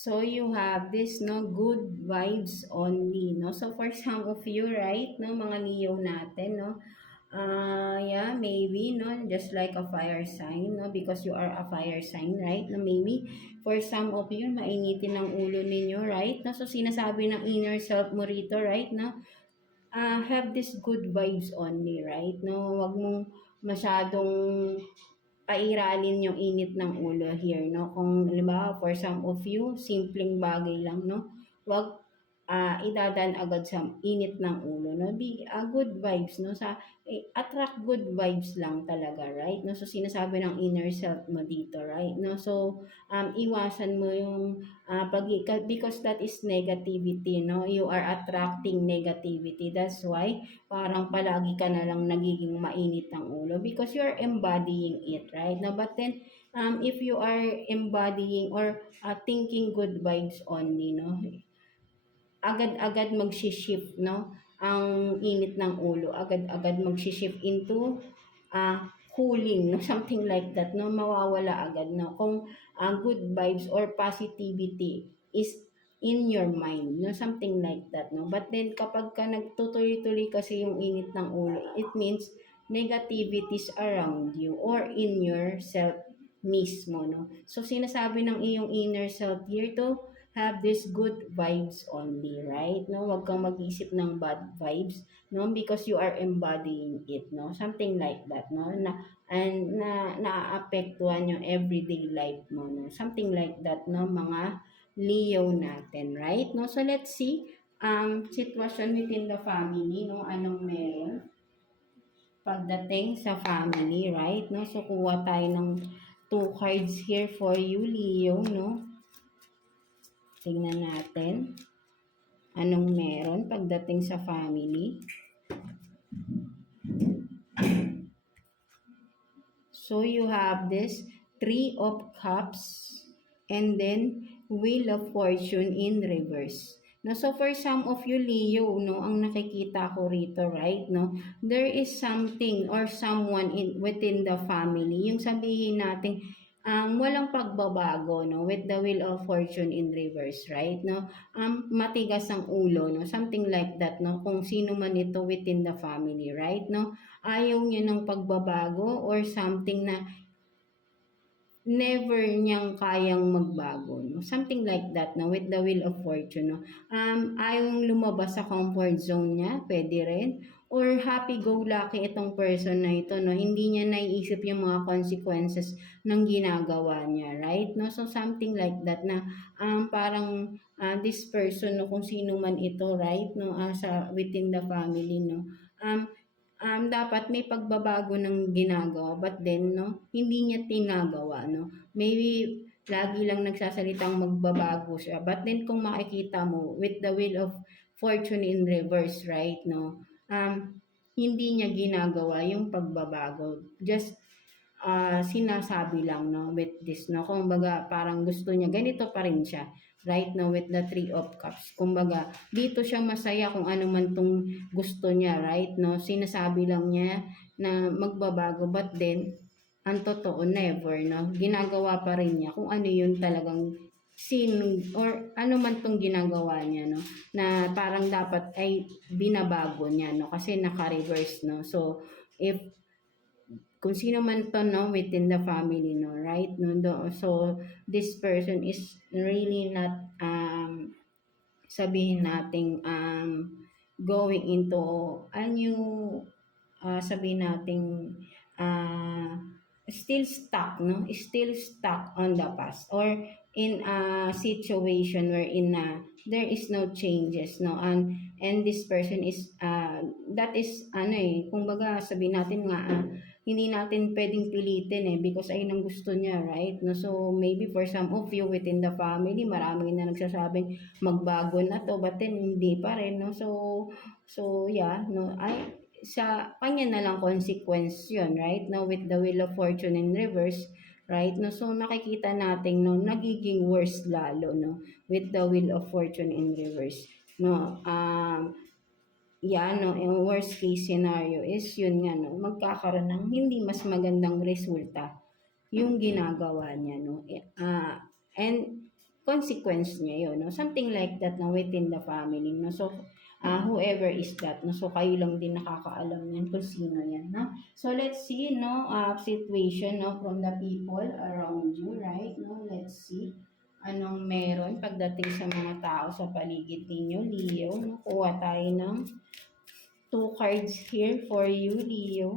So you have this, no, good vibes only, no. So for some of you, right, no, mga Leo natin, no, yeah, maybe, no, just like a fire sign, no, because you are a fire sign, right, no, maybe for some of you, mainitin ang ulo ninyo, right, no. So sinasabi ng inner self mo rito, right, no, have this good vibes only, right, no, wag mong masyadong pairalin yung init ng ulo here, no? Kung halimbawa, for some of you, simpleng bagay lang, no? Wag idadaan agad sa init ng ulo, no? Be good vibes, no? Attract good vibes lang talaga, right? No? So sinasabi ng inner self mo dito, right? No? So iwasan mo yung because that is negativity, no? You are attracting negativity. That's why parang palagi ka na lang nagiging mainit ang ulo because you are embodying it, right? No? But then if you are embodying or thinking good vibes only, no? Agad-agad magshi-shift, no? Ang init ng ulo, agad-agad magshi-shift into cooling, no? Something like that, no? Mawawala agad, no? Kung good vibes or positivity is in your mind, no? Something like that, no? But then kapag ka nagtutuloy-tuloy kasi yung init ng ulo, it means negativities around you or in yourself mismo, no? So sinasabi ng iyong inner self here to have this good vibes only, right? No, wag kang mag-isip ng bad vibes, no, because you are embodying it, no, something like that, no, naaapektuhan yung everyday life mo, no, something like that, no, mga Leo natin, right? No, so let's see sitwasyon within the family, no, anong meron pagdating sa family, right? No, so kuha tayo ng two cards here for you, Leo, no. Tingnan natin anong meron pagdating sa family. So you have this Three of Cups and then Wheel of Fortune in reverse. No, so for some of you Leo, no, ang nakikita ko rito, right, no, there is something or someone within the family. Yung sabihin natin walang pagbabago, no, with the Wheel of Fortune in reverse, right, no, matigas ang ulo, no, something like that, no, kung sino man ito within the family, right, no, ayaw niya ng pagbabago or something na never niyang kayang magbago, no, something like that, no, with the Wheel of Fortune, no, ayaw lumabas sa comfort zone niya, pwede rin, or happy-go-lucky itong person na ito, no, hindi niya naiisip yung mga consequences ng ginagawa niya, right, no, so something like that na parang this person, no, kung sino man ito, right, no, sa within the family, no, dapat may pagbabago ng ginagawa, but then, no, hindi niya tinagawa, no, maybe lagi lang nagsasalitang magbabago siya, but then kung makikita mo with the Wheel of Fortune in reverse, right, no, hindi niya ginagawa yung pagbabago, just sinasabi lang, no, with this, no, kumbaga parang gusto niya ganito pa rin siya, right, no, with the Three of Cups, kumbaga dito siya masaya kung ano man tong gusto niya, right, no, sinasabi lang niya na magbabago, but then ang totoo never, no, ginagawa pa rin niya kung ano yun talagang sin or ano man tong ginagawa niya, no, na parang dapat ay binabago niya, no, kasi naka-reverse, no, so if kung sino man to, no, within the family, no, right, no, so this person is really not sabihin nating going into a new sabihin nating still stuck, no, still stuck on the past or in a situation wherein there is no changes, no, and this person is that is ano kumbaga sabihin natin nga hindi natin pwedeng pilitin because ayun ang gusto niya, right, no, so maybe for some of you within the family marami na nagsasabing magbago na to, but then hindi pa rin, no, so yeah, no, sa kanya na lang consequence yun, right, no, with the Wheel of Fortune in reverse, right, no, so nakikita natin, no, nagiging worse lalo, no, with the Wheel of Fortune in reverse, no, yeah, no, yung worst case scenario is yun nga, no, magkakaroon ng hindi mas magandang resulta yung ginagawa niya, no, and consequence niya yun, no? Something like that, no, within the family, no? So, whoever is that, no? So, kayo lang din nakakaalam yan kung sino yan, no? So, let's see, no, situation, no, from the people around you, right? No, let's see. Anong meron pagdating sa mga tao sa paligid ninyo, Leo, no? Kuha tayo ng 2 cards here for you, Leo.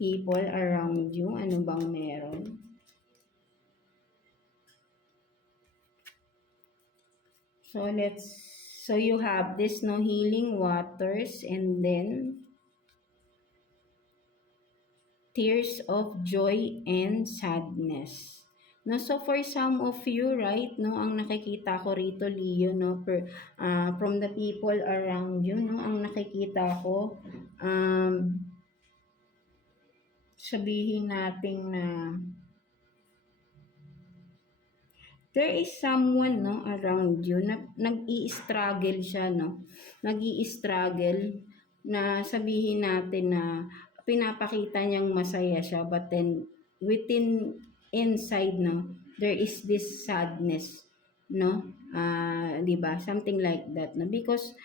People around you, ano bang meron? So you have this, no, healing waters, and then tears of joy and sadness. No, so for some of you, right, no, ang nakikita ko rito, Leo, no, from the people around you, no, ang nakikita ko, sabihin natin na there is someone, no, around you na nag-i-struggle siya, no? Nag-i-struggle na sabihin natin na pinapakita niyang masaya siya, but then within inside, no, there is this sadness, no? 'Di ba? Something like that, no? Because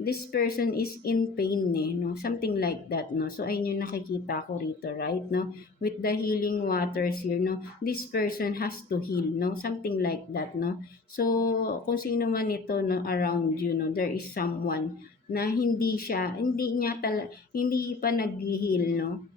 this person is in pain, no? Something like that, no? So, ayun yung nakikita ko rito, right, no? With the healing waters here, no? This person has to heal, no? Something like that, no? So, kung sino man ito, no, around you, no? There is someone na hindi pa nag-heal, no?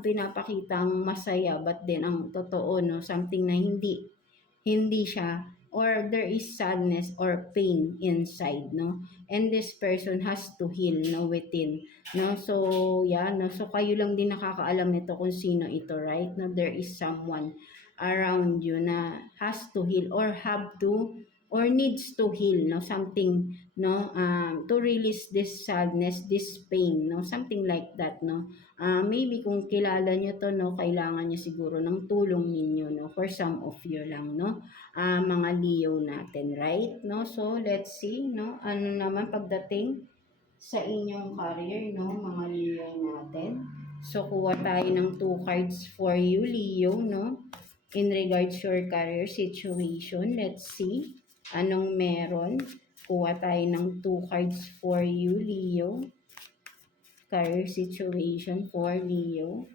Pinapakitang masaya, but then ang totoo, no? Something na hindi siya, or there is sadness or pain inside, no? And this person has to heal, no, within, no? So, yeah, no? So, kayo lang din nakakaalam nito kung sino ito, right? No? There is someone around you na has to heal or have to or needs to heal, no? Something, no? To release this sadness, this pain, no? Something like that, no? Maybe kung kilala nyo to, no, kailangan nyo siguro ng tulong ninyo, no? For some of you lang, no? Mga Leo natin, right? No? So, let's see, no? Ano naman pagdating sa inyong career, no? Mga Leo natin. So, kuha tayo ng 2 cards for you, Leo, no? In regards to your career situation, let's see. Anong meron? Kuha tayo ng 2 cards for you, Leo. Career situation for Leo.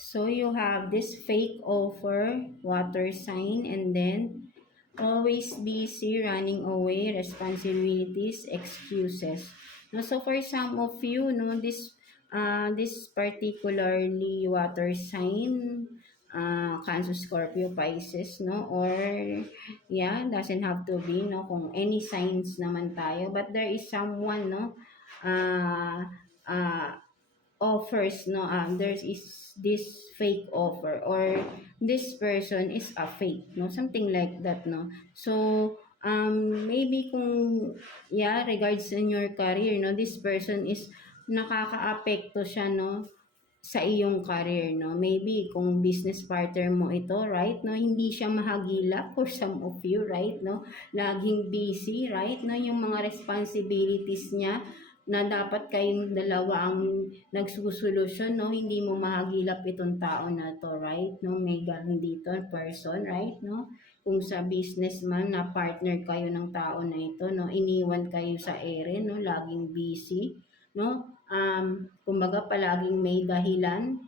So you have this fake offer, water sign, and then always busy, running away, responsibilities, excuses. No, so for some of you, no, this particularly water sign, Cancer, Scorpio, Pisces, no, or yeah, doesn't have to be, no, kung any signs naman tayo, but there is someone, no, uh, uh, offers, no, there's is this fake offer, or this person is a fake, no, something like that, no. So maybe kung yeah, regards in your career, no, this person is nakakaapekto siya, no, sa iyong career, no. Maybe kung business partner mo ito, right, no, hindi siya mahagilap for some of you, right, no, laging busy, right, no, yung mga responsibilities niya na dapat kayong dalawa ang nagsusolusyon, no, hindi mo mahagilap itong tao na to, right, no, may ganun dito person, right, no, kung sa businessman na partner kayo ng tao na ito, no, iniwan kayo sa ere, no, laging busy, no, kumbaga palaging may dahilan,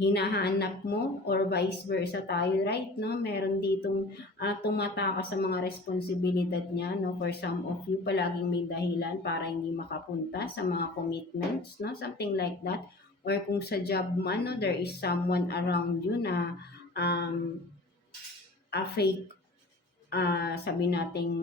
hinahanap mo, or vice versa tayo, right, no? Meron ditong tumatakas sa mga responsibilidad niya, no? For some of you, palaging may dahilan para hindi makapunta sa mga commitments, no? Something like that. Or kung sa job man, no, there is someone around you na a fake, sabi nating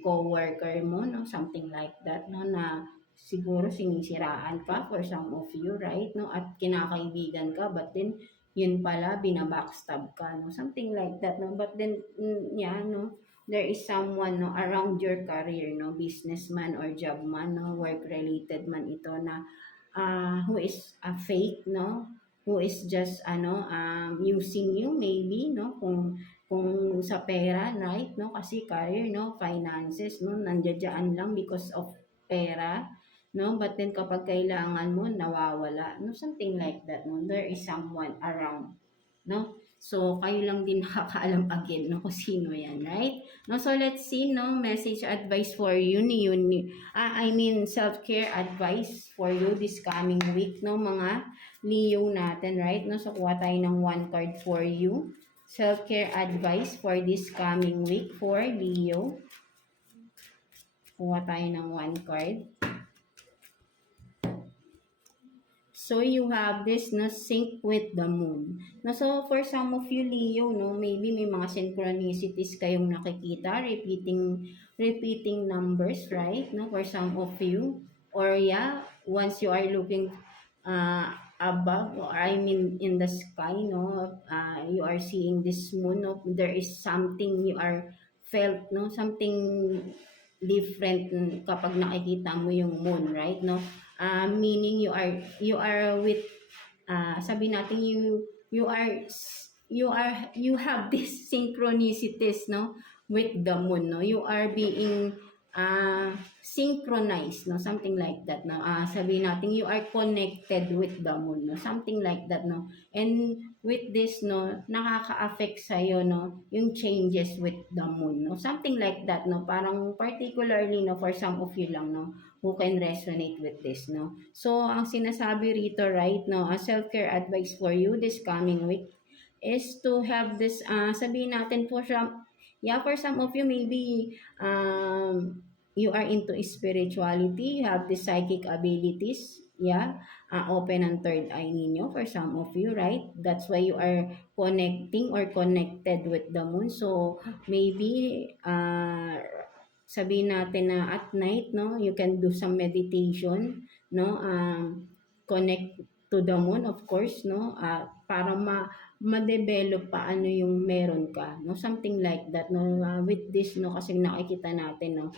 co-worker mo, no? Something like that, no? Na siguro sinisiraan ka for some of you, right, no, at kinakaibigan ka, but then yun pala binabackstab ka, no, something like that, no, but then yeah, no, there is someone, no, around your career, no, businessman or jobman, no, work related man ito na who is a fake, no, who is just using you maybe, no, kung sa pera, right, no, kasi career, no, finances, no, nandiyan lang because of pera, no, but then kapag kailangan mo nawawala, no, something like that, no, there is someone around, no. So kayo lang din nakakaalam again, no, kung sino yan, right? No, so let's see, no, message advice for you ni I mean self-care advice for you this coming week, no, mga Leo natin, right? No, so kuha tayo ng one card for you. Self-care advice for this coming week for Leo. Kuha tayo ng one card. So you have this na sync with the moon. No, so for some of you Leo, no, maybe may mga synchronicities kayong nakikita, repeating numbers, right? No, for some of you, or yeah, once you are looking above, or I mean in the sky, no, you are seeing this moon, no, there is something you are felt, no, something different kapag nakikita mo yung moon, right? No, meaning you are with sabi natin you have this synchronicities, no, with the moon, no, you are being synchronized, no, something like that, no, sabi natin you are connected with the moon, no, something like that, no, and with this, no, nakaka-affect sa'yo, no, yung changes with the moon, no, something like that, no, parang particularly, no, for some of you lang, no, who can resonate with this, no. So, ang sinasabi rito, right, no, a self-care advice for you this coming week is to have this, sabihin natin for some, yeah, for some of you, maybe, you are into spirituality, you have the psychic abilities, yeah, open ang third eye ninyo for some of you, right? That's why you are connecting or connected with the moon. So, maybe, sabihin natin na at night, no, you can do some meditation, no, connect to the moon, of course, no, para ma-develop pa ano yung meron ka, no, something like that, no, with this, no, kasi nakikita natin, no,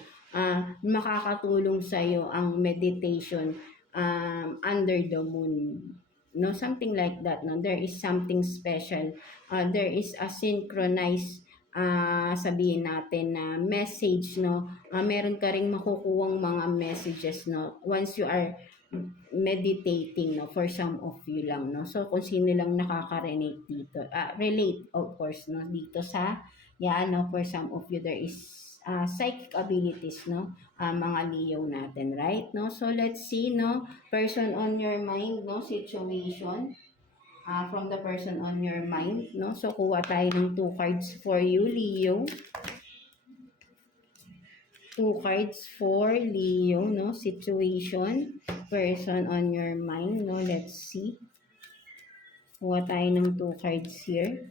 makakatulong sa iyo ang meditation under the moon, no, something like that, no, there is something special, there is a synchronized sabihin natin na message, no, meron ka ring makukuhang mga messages, no, once you are meditating, no, for some of you lang, no, so kung sino lang nakaka-relate dito, relate of course, no, dito sa no, for some of you there is psychic abilities, no, mga Leo natin, right, no, so let's see, no, person on your mind, no, situation, from the person on your mind, no? So, kuha tayo ng 2 cards for you, Leo. 2 cards for Leo, no? Situation, person on your mind, no? Let's see. Kuha tayo ng 2 cards here.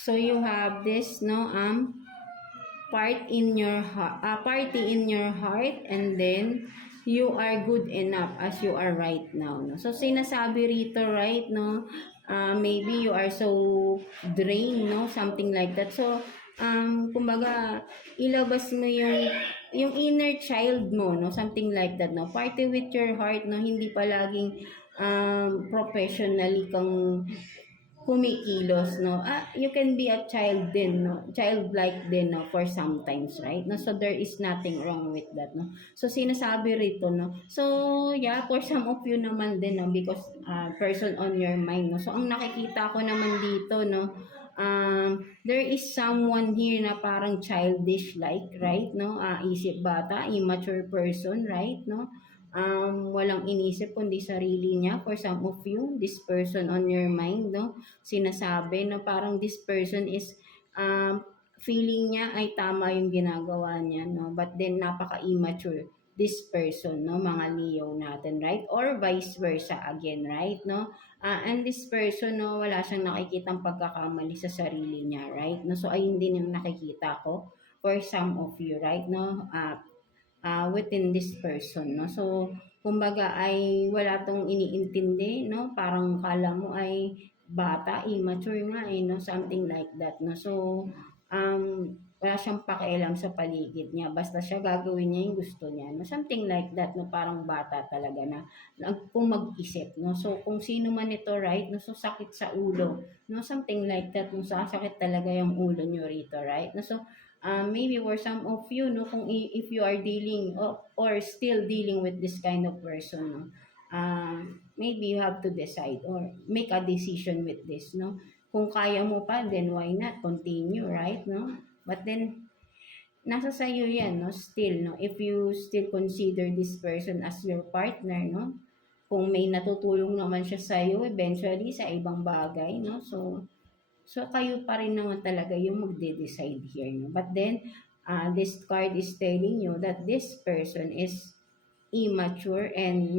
So, you have this, no? Party in your heart, and then you are good enough as you are right now, no. So sinasabi rito, right, no, maybe you are so drained, no, something like that. So kumbaga ilabas mo yung inner child mo, no, something like that, no. Party with your heart, no, hindi palaging professionally kang kumikilos, no, you can be a child din, no, childlike din, no, for sometimes, right, no, so there is nothing wrong with that, no, so sinasabi rito, no, so yeah, for some of you naman din, no, because person on your mind, no, so ang nakikita ko naman dito, no, there is someone here na parang childish like, right, no, isip bata, immature person, right, no, walang inisip kundi sarili niya. For some of you, this person on your mind, no, sinasabi na parang this person is feeling niya ay tama yung ginagawa niya, no, but then napaka-immature this person, no, mga Leo natin, right, or vice versa again, right, no, and this person, no, wala siyang nakikitang pagkakamali sa sarili niya, right, no, so ayun din yung nakikita ko for some of you, right, no, within this person, no, so kumbaga ay wala tong iniintindi, no, parang kala mo ay bata, immature nga, no, something like that, no, so wala siyang pakialam sa paligid niya. Basta siya gagawin niya yung gusto niya. No? Something like that, no? Parang bata talaga na kung mag-isip. No? So, kung sino man ito, right? No? So, sakit sa ulo. No? Something like that. No? Sakit talaga yung ulo niyo rito, right? No? So, maybe for some of you, no? Kung if you are dealing or still dealing with this kind of person, no? Maybe you have to decide or make a decision with this, no? Kung kaya mo pa, then why not continue, right? No? But then, nasa sa'yo yan, no? Still, no? If you still consider this person as your partner, no? Kung may natutulong naman siya sa'yo, eventually, sa ibang bagay, no? So kayo pa rin naman talaga yung magde-decide here, no? But then, this card is telling you that this person is immature and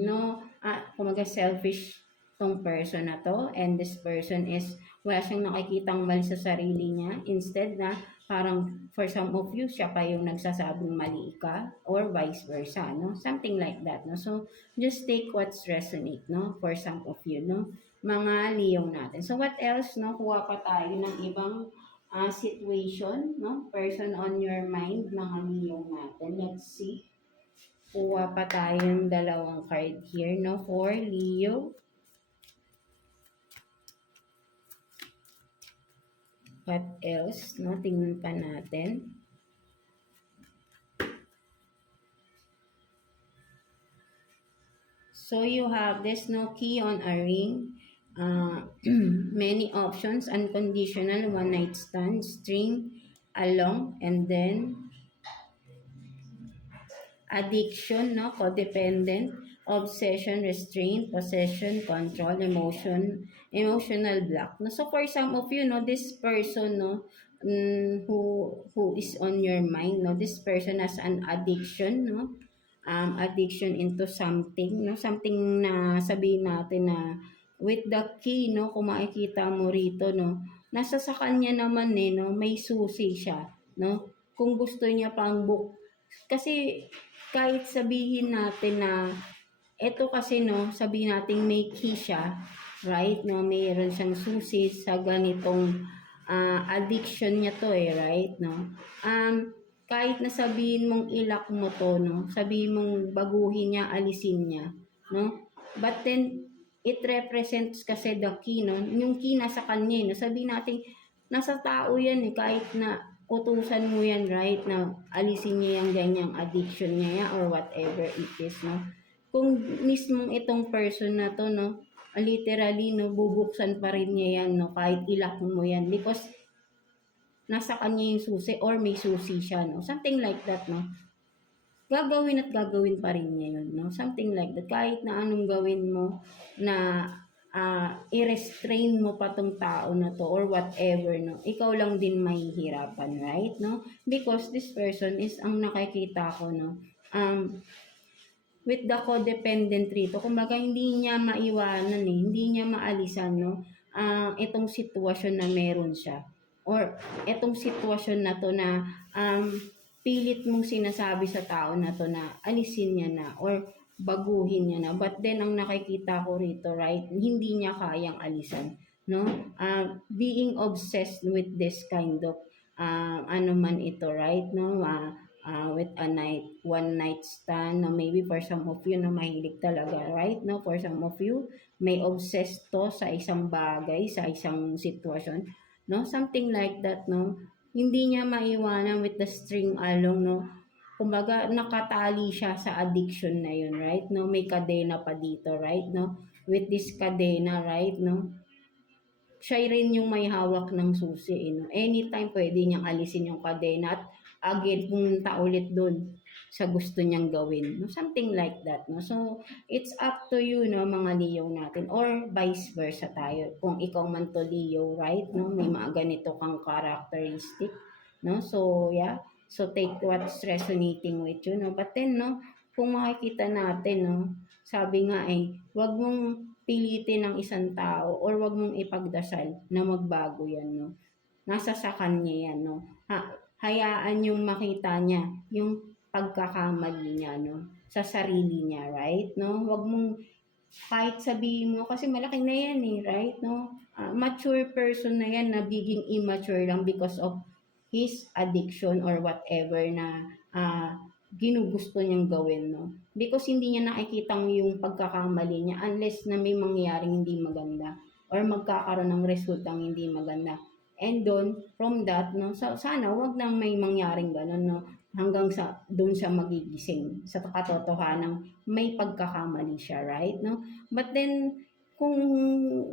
kumaga selfish tong person na to, and this person is wala siyang nakikitang mali sa sarili niya, instead na parang for some of you siya pa yung nagsasabing mali ka or vice versa, no? Something like that, no? So just take what's resonate, no, for some of you, no, mga Leo natin. So what else, no? Kuha pa tayo ng ibang situation, no, person on your mind, mga Leo natin. Let's see. Kuha pa tayong dalawang card here, no, for Leo. What else, no? Tingnan pa natin. So you have this, no, key on a ring, many options, unconditional, one night stand, string along, and then addiction, no, codependent, obsession, restraint, possession, control, emotional block. No, so for some of you, no, this person, no, who is on your mind, no, this person has an addiction, no, addiction into something, no, something na sabihin natin na with the key, no, kung makikita mo rito, no, nasa sa kanya naman no, may susi siya, no, kung gusto niya pang kasi kahit sabihin natin na ito kasi, no, sabihin natin may key siya, right, no, mayroon siyang susi sa ganitong addiction niya to right, no, kahit na sabihin mong ilak mo to, no, sabihin mong baguhin niya, alisin niya, no, but then it represents kasi the key, no, yung key nasa kanya, no, sabihin natin nasa tao yan kahit na utusan mo yan, right, na alisin niya yung ganyang addiction niya or whatever it is, no. Kung mismong itong person na to, no, literally, no, bubuksan pa rin niya yan, no, kahit ilak mo yan, because nasa kanya yung susi or may susi siya, no, something like that, no. Gagawin at gagawin pa rin niya yun, no, something like that, kahit na anong gawin mo na i-restrain mo pa tong tao na to or whatever, no, ikaw lang din mahihirapan, right, no, because this person is, ang nakikita ko, no, with the codependent rito, kumbaga hindi niya maiwanan hindi niya maalisan, no, itong sitwasyon na meron siya or itong sitwasyon na to na pilit mong sinasabi sa tao na to na alisin niya na or baguhin niya na, but then ang nakikita ko rito, right, hindi niya kayang alisan, no, being obsessed with this kind of ano man ito, right, no, with one night stand, no, maybe for some of you, no, mahilig talaga, right, no, for some of you may obsessed to sa isang bagay, sa isang sitwasyon, no, something like that, no, hindi niya maiwanan with the string along, no. Kumbaga, nakatali siya sa addiction na yun, right? No, may kadena pa dito, right? No, with this kadena, right? No, siya rin yung may hawak ng susi, no? Anytime pwede niyang alisin yung kadena at again, pumunta ulit doon sa gusto niyang gawin, no? Something like that, no? So, it's up to you, no, mga Leo natin, or vice versa tayo. Kung ikaw man to Leo, right? No, may mga ganito kang characteristic, no? So, yeah. So, take what's resonating with you, no? But then, no, kung makikita natin, no, sabi nga wag mong pilitin ng isang tao or wag mong ipagdasal na magbago yan, no? Nasa sa kanya yan, no? Hayaan yung makita niya, yung pagkakamali niya, no? Sa sarili niya, right? No? Wag mong kahit sabihin mo, kasi malaki na yan right? No? Mature person na yan, nagiging immature lang because of his addiction or whatever na ginugusto niyang gawin, no? Because hindi niya nakikitang yung pagkakamali niya unless na may mangyaring hindi maganda or magkakaroon ng resultang hindi maganda. And from that, no, sana wag nang may mangyaring ganun, no, hanggang sa doon siya magigising sa katotohanan may pagkakamali siya, right? No? But then, kung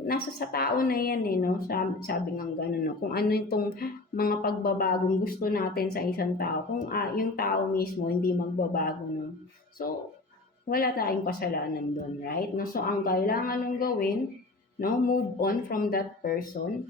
nasa sa tao na yan eh, no? Sabi nga gano'n, no? Kung ano itong mga pagbabagong gusto natin sa isang tao, kung yung tao mismo hindi magbabago, no? So, wala tayong kasalanan doon, right? No? So, ang kailangan nung gawin, no? Move on from that person,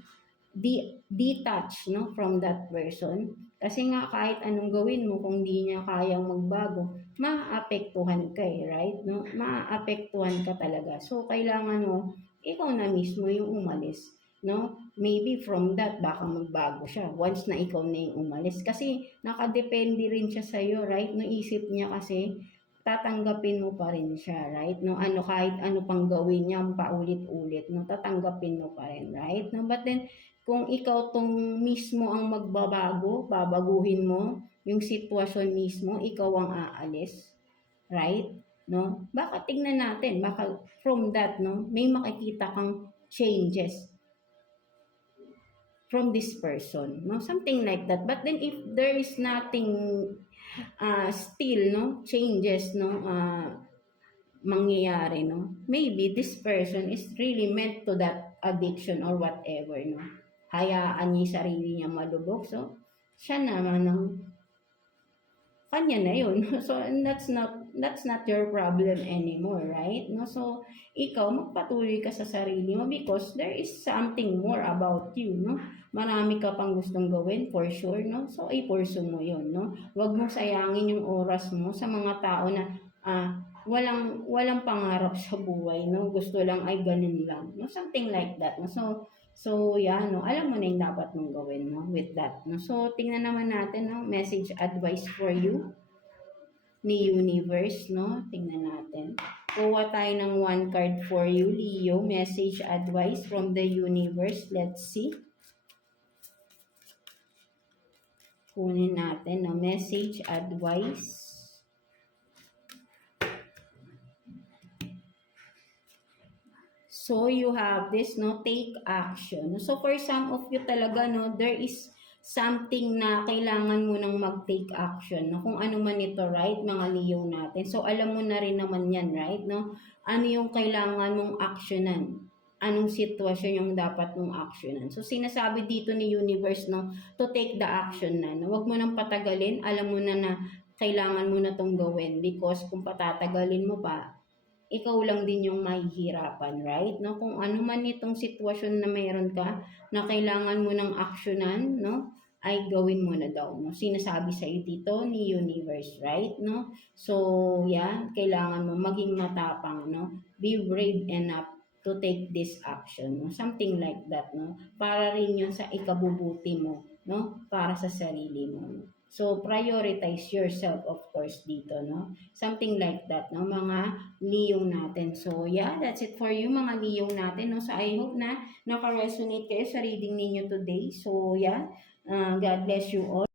detach, no? From that person. Kasi nga, kahit anong gawin mo, kung di niya kayang magbago, maapektuhan ka eh, right? No? Maapektuhan ka talaga. So, kailangan mo, ikaw na mismo yung umalis. No? Maybe from that, baka magbago siya. Once na ikaw na yung umalis. Kasi, nakadepende rin siya sa'yo, right? No, isip niya kasi, tatanggapin mo pa rin siya, right? No, kahit ano pang gawin niya, paulit-ulit, no, tatanggapin mo pa rin, right? No, but then, kung ikaw tong mismo ang magbabago, babaguhin mo, yung sitwasyon mismo, ikaw ang aalis, right? No? Baka tingnan natin, baka from that, no, may makikita kang changes from this person, no? Something like that. But then if there is nothing still, no, changes, no, mangyayari, no, maybe this person is really meant to that addiction or whatever, no. Hayaan niya yung sarili niya malubog. So, siya naman ang kanya na yun. So, that's not your problem anymore, right? No? So, ikaw, magpatuloy ka sa sarili mo because there is something more about you, no? Marami ka pang gustong gawin, for sure, no? So, i-pursue mo yun, no? Huwag mo sayangin yung oras mo sa mga tao na walang pangarap sa buhay, no? Gusto lang ay ganun lang, no? Something like that, no? So, yeah, no, alam mo na yung dapat mong gawin, no, with that, no. So, tingnan naman natin, no, message advice for you ni Universe, no. Tingnan natin. Kuha tayo ng one card for you, Leo, message advice from the Universe. Let's see. Kunin natin, no, message advice. So, you have this, no, take action. So, for some of you talaga, no, there is something na kailangan mo nang mag-take action, no? Kung ano man ito, right, mga Leo natin. So, alam mo na rin naman yan, right, no? Ano yung kailangan mong actionan? Anong sitwasyon yung dapat mong actionan? So, sinasabi dito ni Universe, no, to take the action na, no? Huwag mo nang patagalin. Alam mo na kailangan mo na tong gawin because kung patatagalin mo pa, ikaw lang din yung mahihirapan, right? No, kung ano man itong sitwasyon na mayroon ka na kailangan mo ng aksyonan, no, ay gawin mo na daw, no. Sinasabi sa iyo dito ni Universe, right? No? So, yeah, kailangan mo maging matapang, no? Be brave enough to take this action, no? Something like that, no? Para rin 'yun sa ikabubuti mo, no? Para sa sarili mo. No? So, prioritize yourself, of course, dito, no? Something like that, no? Mga Leo natin. So, yeah, that's it for you, mga Leo natin, no? So, I hope na naka-resonate kayo sa reading ninyo today. So, yeah, God bless you all.